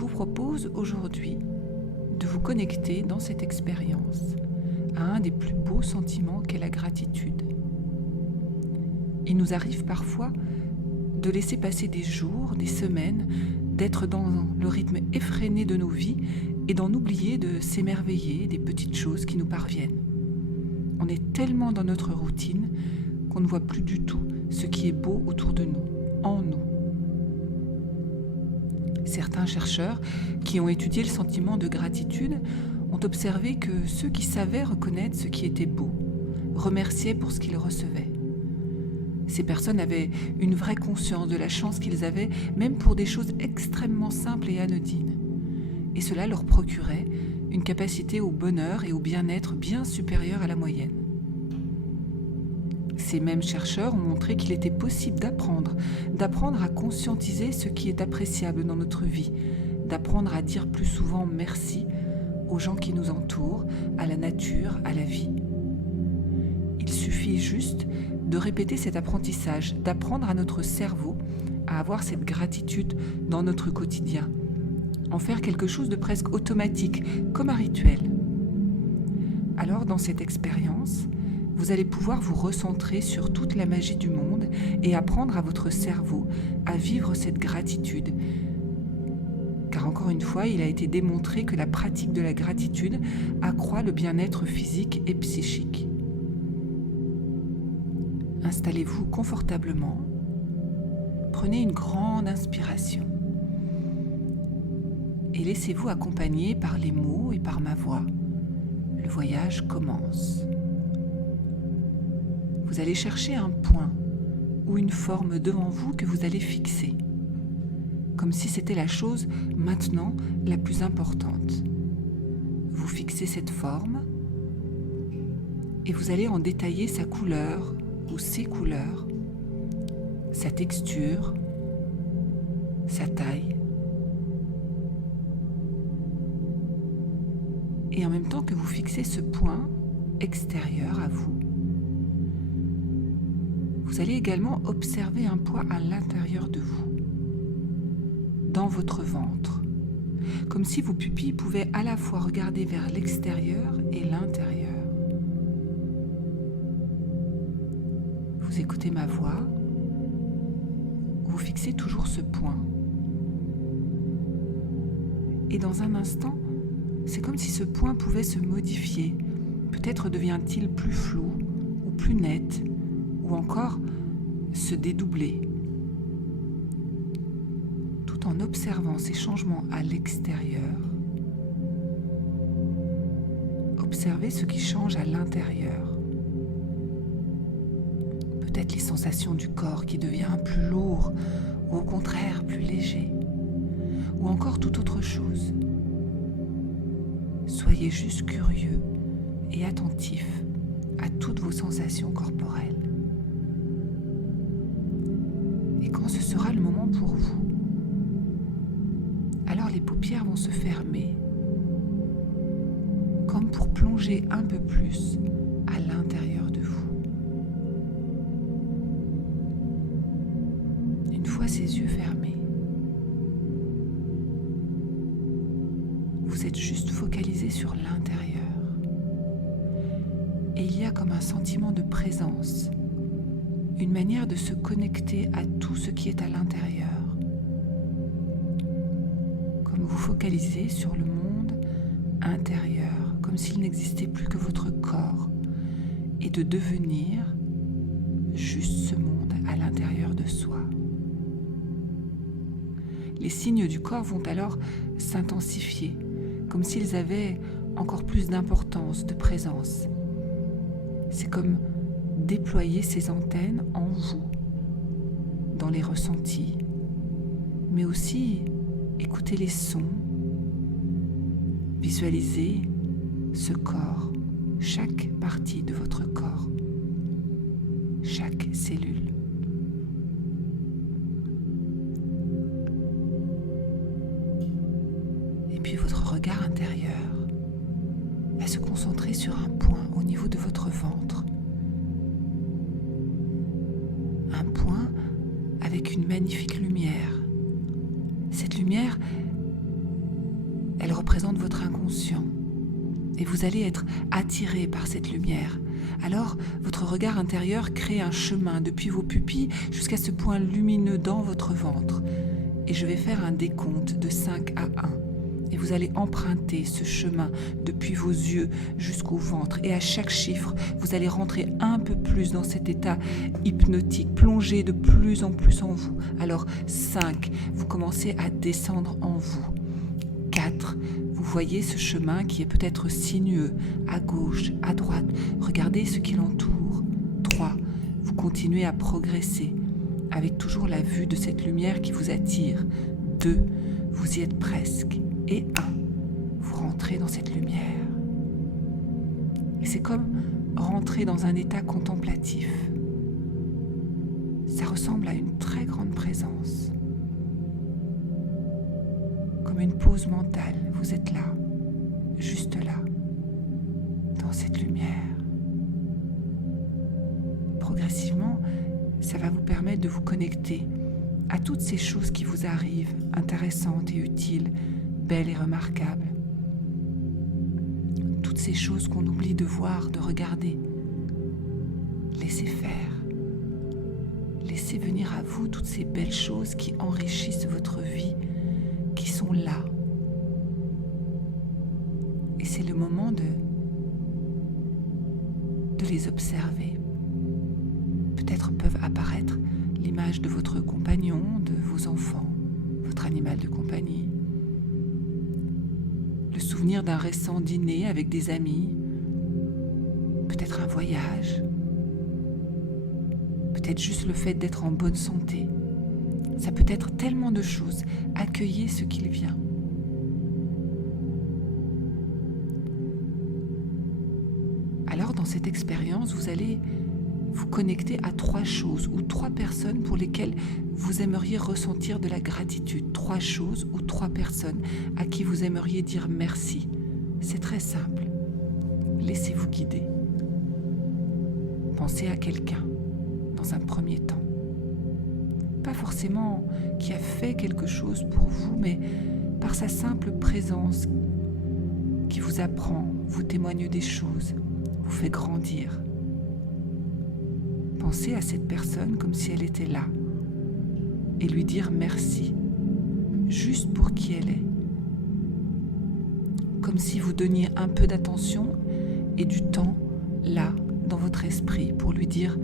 vous propose aujourd'hui de vous connecter dans cette expérience à un des plus beaux sentiments qu'est la gratitude. Il nous arrive parfois de laisser passer des jours, des semaines, d'être dans le rythme effréné de nos vies et d'en oublier de s'émerveiller des petites choses qui nous parviennent. On est tellement dans notre routine qu'on ne voit plus du tout ce qui est beau autour de nous, en nous. Certains chercheurs qui ont étudié le sentiment de gratitude ont observé que ceux qui savaient reconnaître ce qui était beau remerciaient pour ce qu'ils recevaient. Ces personnes avaient une vraie conscience de la chance qu'ils avaient, même pour des choses extrêmement simples et anodines. Et cela leur procurait une capacité au bonheur et au bien-être bien supérieure à la moyenne. Ces mêmes chercheurs ont montré qu'il était possible d'apprendre à conscientiser ce qui est appréciable dans notre vie, d'apprendre à dire plus souvent merci aux gens qui nous entourent, à la nature, à la vie. Il suffit juste de répéter cet apprentissage, d'apprendre à notre cerveau à avoir cette gratitude dans notre quotidien, en faire quelque chose de presque automatique, comme un rituel. Alors, dans cette expérience, vous allez pouvoir vous recentrer sur toute la magie du monde et apprendre à votre cerveau à vivre cette gratitude. Car encore une fois, il a été démontré que la pratique de la gratitude accroît le bien-être physique et psychique. Installez-vous confortablement. Prenez une grande inspiration. Et laissez-vous accompagner par les mots et par ma voix. Le voyage commence. Vous allez chercher un point ou une forme devant vous que vous allez fixer, comme si c'était la chose maintenant la plus importante. Vous fixez cette forme et vous allez en détailler sa couleur ou ses couleurs, sa texture, sa taille. Et en même temps que vous fixez ce point extérieur à vous, vous allez également observer un point à l'intérieur de vous, dans votre ventre, comme si vos pupilles pouvaient à la fois regarder vers l'extérieur et l'intérieur. Vous écoutez ma voix, vous fixez toujours ce point. Et dans un instant, c'est comme si ce point pouvait se modifier. Peut-être devient-il plus flou ou plus net, ou encore se dédoubler. Tout en observant ces changements à l'extérieur, observez ce qui change à l'intérieur. Peut-être les sensations du corps qui devient plus lourd ou au contraire plus léger, ou encore toute autre chose. Soyez juste curieux et attentif à toutes vos sensations corporelles. Et quand ce sera le moment pour vous, alors les paupières vont se fermer, comme pour plonger un peu plus à l'intérieur de vous. Une fois ces yeux fermés, vous êtes juste focalisé sur l'intérieur. Et il y a comme un sentiment de présence, une manière de se connecter à tout ce qui est à l'intérieur. Comme vous focalisez sur le monde intérieur, comme s'il n'existait plus que votre corps, et de devenir juste ce monde à l'intérieur de soi. Les signes du corps vont alors s'intensifier, comme s'ils avaient encore plus d'importance, de présence. C'est comme déployer ces antennes en vous, dans les ressentis, mais aussi écouter les sons, visualiser ce corps, chaque partie de votre corps, chaque cellule. Et puis votre regard intérieur va se concentrer sur un point au niveau de votre ventre. Un point avec une magnifique lumière. Cette lumière représente votre inconscient. Et vous allez être attiré par cette lumière. Alors, votre regard intérieur crée un chemin depuis vos pupilles jusqu'à ce point lumineux dans votre ventre. Et je vais faire un décompte de 5 à 1. Et vous allez emprunter ce chemin depuis vos yeux jusqu'au ventre. Et à chaque chiffre, vous allez rentrer un peu plus dans cet état hypnotique, plonger de plus en plus en vous. Alors 5, vous commencez à descendre en vous. 4, vous voyez ce chemin qui est peut-être sinueux, à gauche, à droite. Regardez ce qui l'entoure. 3, vous continuez à progresser, avec toujours la vue de cette lumière qui vous attire. 2, vous y êtes presque. Et 1, vous rentrez dans cette lumière. Et c'est comme rentrer dans un état contemplatif. Ça ressemble à une très grande présence. Comme une pause mentale, vous êtes là, juste là, dans cette lumière. Progressivement, ça va vous permettre de vous connecter à toutes ces choses qui vous arrivent, intéressantes et utiles, belles et remarquables. Toutes ces choses qu'on oublie de voir, de regarder. Laissez faire. Laissez venir à vous toutes ces belles choses qui enrichissent votre vie, qui sont là. Et c'est le moment de les observer. Peut-être peuvent apparaître l'image de votre compagnon, de vos enfants, votre animal de compagnie, le souvenir d'un récent dîner avec des amis, peut-être un voyage, peut-être juste le fait d'être en bonne santé. Ça peut être tellement de choses. Accueillez ce qu'il vient. Alors, dans cette expérience, vous allez vous connecter à 3 choses ou 3 personnes pour lesquelles vous aimeriez ressentir de la gratitude. 3 choses ou 3 personnes à qui vous aimeriez dire merci. C'est très simple. Laissez-vous guider. Pensez à quelqu'un dans un premier temps. Pas forcément qui a fait quelque chose pour vous, mais par sa simple présence qui vous apprend, vous témoigne des choses, vous fait grandir. Pensez à cette personne comme si elle était là et lui dire merci, juste pour qui elle est. Comme si vous donniez un peu d'attention et du temps là, dans votre esprit, pour lui dire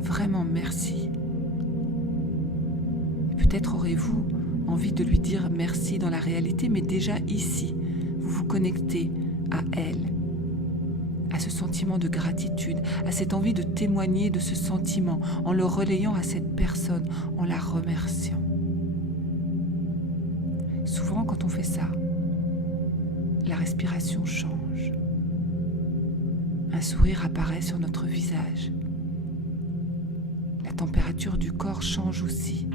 vraiment merci. Et peut-être aurez-vous envie de lui dire merci dans la réalité, mais déjà ici, vous vous connectez à elle, à ce sentiment de gratitude, à cette envie de témoigner de ce sentiment en le relayant à cette personne, en la remerciant. Souvent, quand on fait ça, la respiration change. Un sourire apparaît sur notre visage. La température du corps change aussi.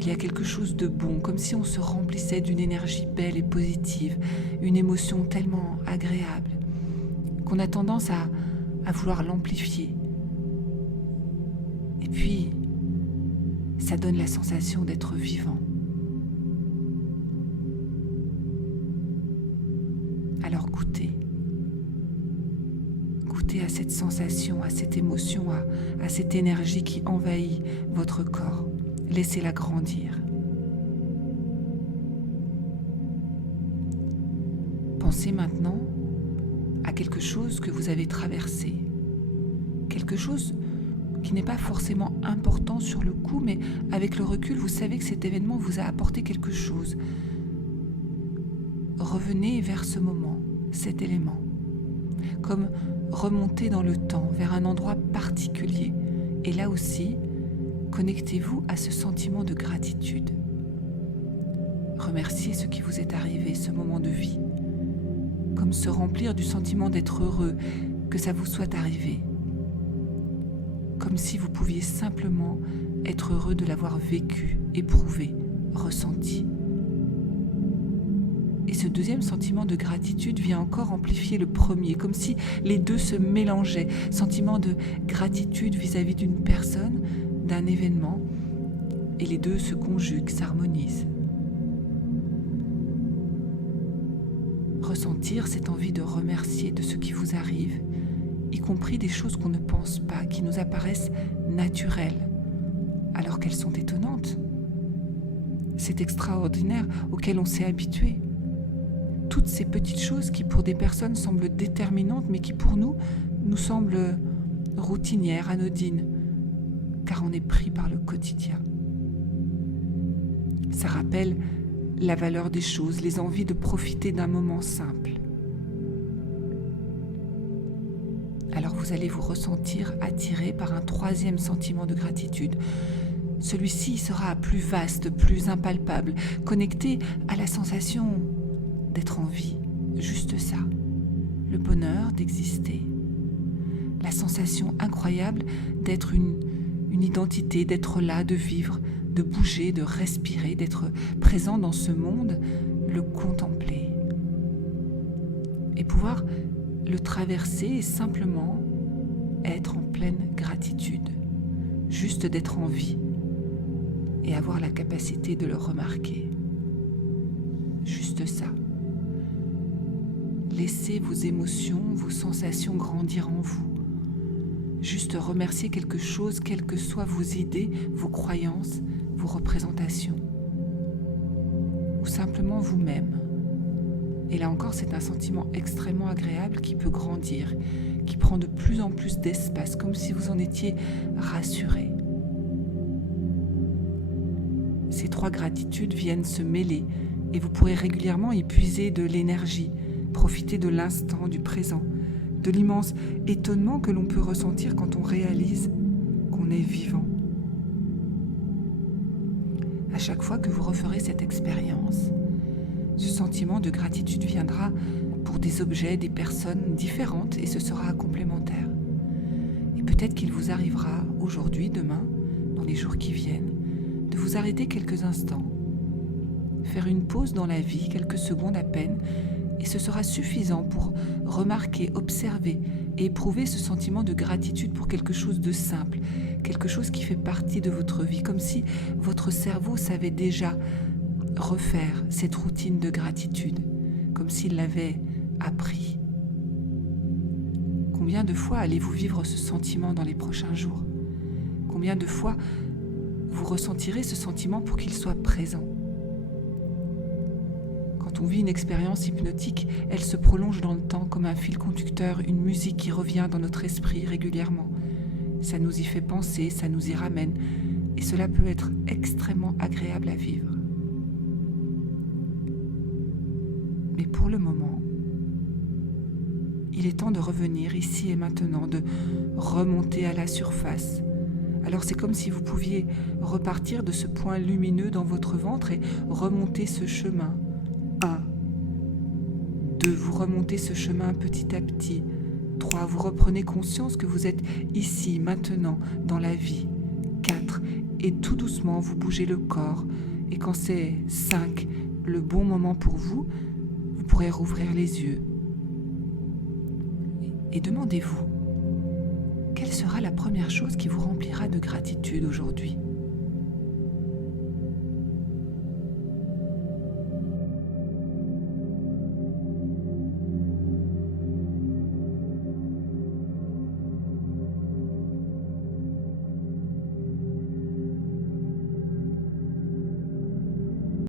Il y a quelque chose de bon, comme si on se remplissait d'une énergie belle et positive, une émotion tellement agréable, qu'on a tendance à vouloir l'amplifier. Et puis, ça donne la sensation d'être vivant. Alors goûtez. Goûtez à cette sensation, à cette émotion, à cette énergie qui envahit votre corps. Laissez-la grandir. Pensez maintenant à quelque chose que vous avez traversé. Quelque chose qui n'est pas forcément important sur le coup, mais avec le recul, vous savez que cet événement vous a apporté quelque chose. Revenez vers ce moment, cet élément. Comme remonter dans le temps, vers un endroit particulier. Et là aussi, connectez-vous à ce sentiment de gratitude. Remerciez ce qui vous est arrivé, ce moment de vie. Comme se remplir du sentiment d'être heureux, que ça vous soit arrivé. Comme si vous pouviez simplement être heureux de l'avoir vécu, éprouvé, ressenti. Et ce deuxième sentiment de gratitude vient encore amplifier le premier, comme si les deux se mélangeaient. Sentiment de gratitude vis-à-vis d'une personne, d'un événement, et les deux se conjuguent, s'harmonisent. ressentir cette envie de remercier de ce qui vous arrive, y compris des choses qu'on ne pense pas, qui nous apparaissent naturelles, alors qu'elles sont étonnantes. C'est extraordinaire auquel on s'est habitué. Toutes ces petites choses qui pour des personnes semblent déterminantes, mais qui pour nous semblent routinières, anodines, car on est pris par le quotidien. Ça rappelle la valeur des choses, les envies de profiter d'un moment simple. Alors vous allez vous ressentir attiré par un troisième sentiment de gratitude. Celui-ci sera plus vaste, plus impalpable, connecté à la sensation d'être en vie, juste ça, le bonheur d'exister, la sensation incroyable d'être une identité, d'être là, de vivre, de bouger, de respirer, d'être présent dans ce monde, le contempler et pouvoir le traverser et simplement être en pleine gratitude, juste d'être en vie et avoir la capacité de le remarquer. Juste ça. Laissez vos émotions, vos sensations grandir en vous. Juste remercier quelque chose, quelles que soient vos idées, vos croyances, vos représentations. Ou simplement vous-même. Et là encore, c'est un sentiment extrêmement agréable qui peut grandir, qui prend de plus en plus d'espace, comme si vous en étiez rassuré. Ces trois gratitudes viennent se mêler et vous pourrez régulièrement y puiser de l'énergie, profiter de l'instant, du présent, de l'immense étonnement que l'on peut ressentir quand on réalise qu'on est vivant. À chaque fois que vous referez cette expérience, ce sentiment de gratitude viendra pour des objets, des personnes différentes et ce sera complémentaire. Et peut-être qu'il vous arrivera aujourd'hui, demain, dans les jours qui viennent, de vous arrêter quelques instants, faire une pause dans la vie, quelques secondes à peine, et ce sera suffisant pour remarquer, observer et éprouver ce sentiment de gratitude pour quelque chose de simple, quelque chose qui fait partie de votre vie, comme si votre cerveau savait déjà refaire cette routine de gratitude, comme s'il l'avait appris. Combien de fois allez-vous vivre ce sentiment dans les prochains jours ? Combien de fois vous ressentirez ce sentiment pour qu'il soit présent ? Quand on vit une expérience hypnotique, elle se prolonge dans le temps comme un fil conducteur, une musique qui revient dans notre esprit régulièrement. Ça nous y fait penser, ça nous y ramène, et cela peut être extrêmement agréable à vivre. Mais pour le moment, il est temps de revenir ici et maintenant, de remonter à la surface. Alors c'est comme si vous pouviez repartir de ce point lumineux dans votre ventre et remonter ce chemin. 1, 2, vous remontez ce chemin petit à petit. 3, vous reprenez conscience que vous êtes ici, maintenant, dans la vie. 4, et tout doucement, vous bougez le corps. Et quand c'est 5, le bon moment pour vous, vous pourrez rouvrir les yeux. Et demandez-vous, quelle sera la première chose qui vous remplira de gratitude aujourd'hui ?